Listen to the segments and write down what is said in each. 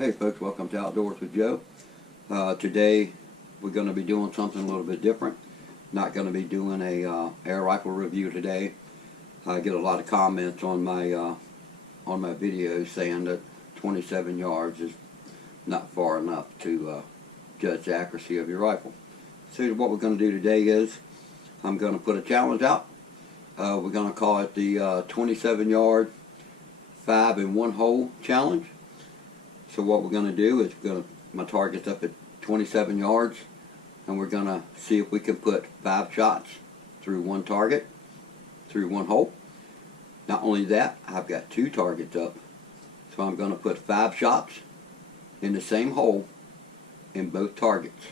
Hey folks, welcome to Outdoors with Joe. Today we're going to be doing something a little bit different. Not going to be doing a air rifle review today. I get a lot of comments on my videos saying that 27 yards is not far enough to judge the accuracy of your rifle. So what we're going to do today is I'm going to put a challenge out. We're going to call it the 27 yard 5 in 1 hole challenge. So what we're going to do is my target's up at 27 yards, and we're going to see if we can put 5 shots through one target, through one hole. Not only that, I've got 2 targets up, so I'm going to put 5 shots in the same hole in both targets.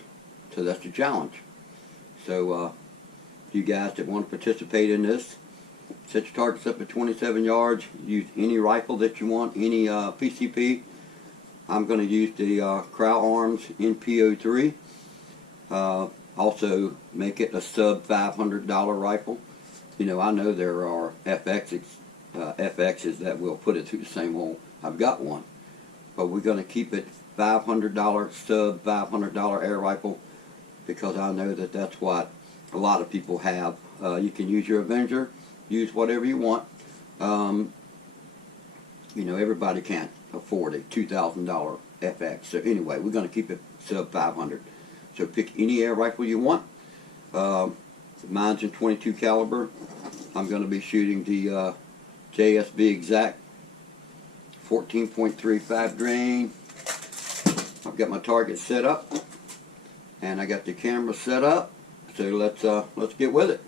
So that's the challenge. So you guys that want to participate in this, set your targets up at 27 yards, use any rifle that you want, any PCP. I'm going to use the Crowell Arms NP03. Also make it a sub $500 rifle. You know, I know there are FXs that will put it through the same hole. I've got one. But we're going to keep it $500, sub $500 air rifle, because I know that that's what a lot of people have. You can use your Avenger, use whatever you want. You know, everybody can't afford a $2,000 FX. So anyway, we're going to keep it sub 500. So pick any air rifle you want. Mine's in .22 caliber. I'm going to be shooting the JSB Exact 14.35 grain. I've got my target set up, and I got the camera set up. So let's get with it.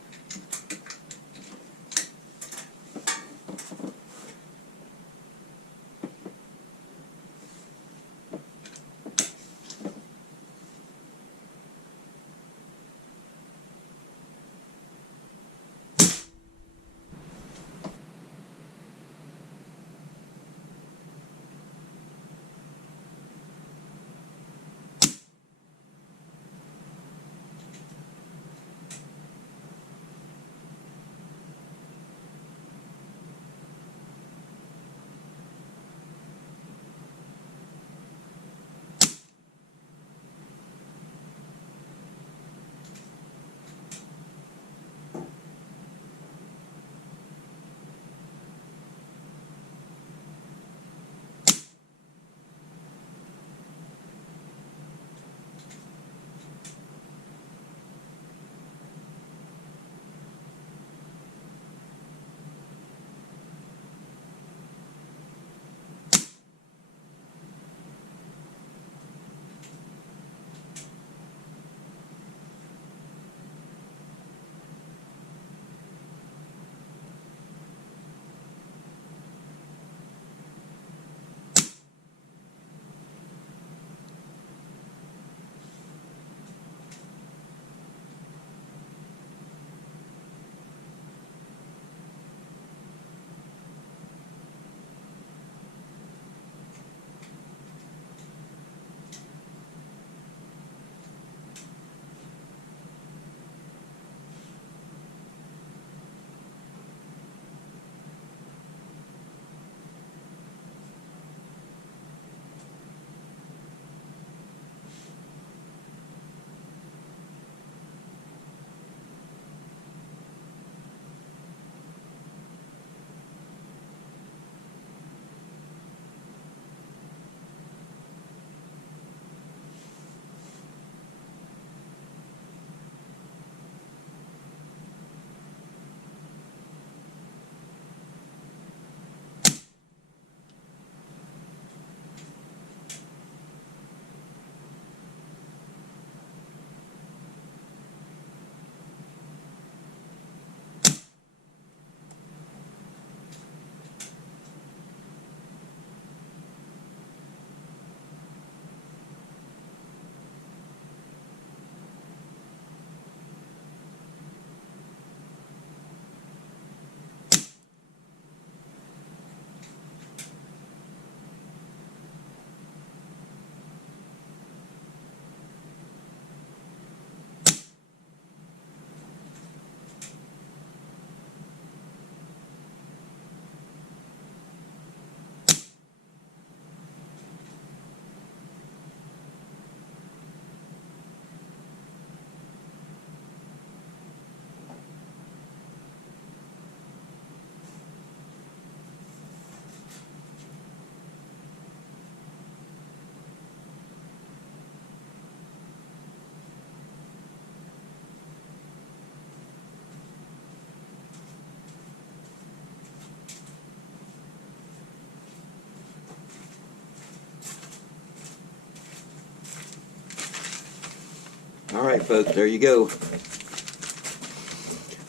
Alright folks, there you go.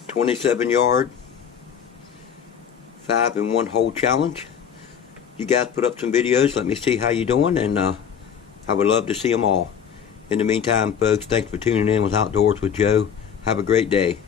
27 yard, 5 in 1 hole challenge. You guys put up some videos, let me see how you're doing, and I would love to see them all. In the meantime folks, thanks for tuning in with Outdoors with Joe. Have a great day.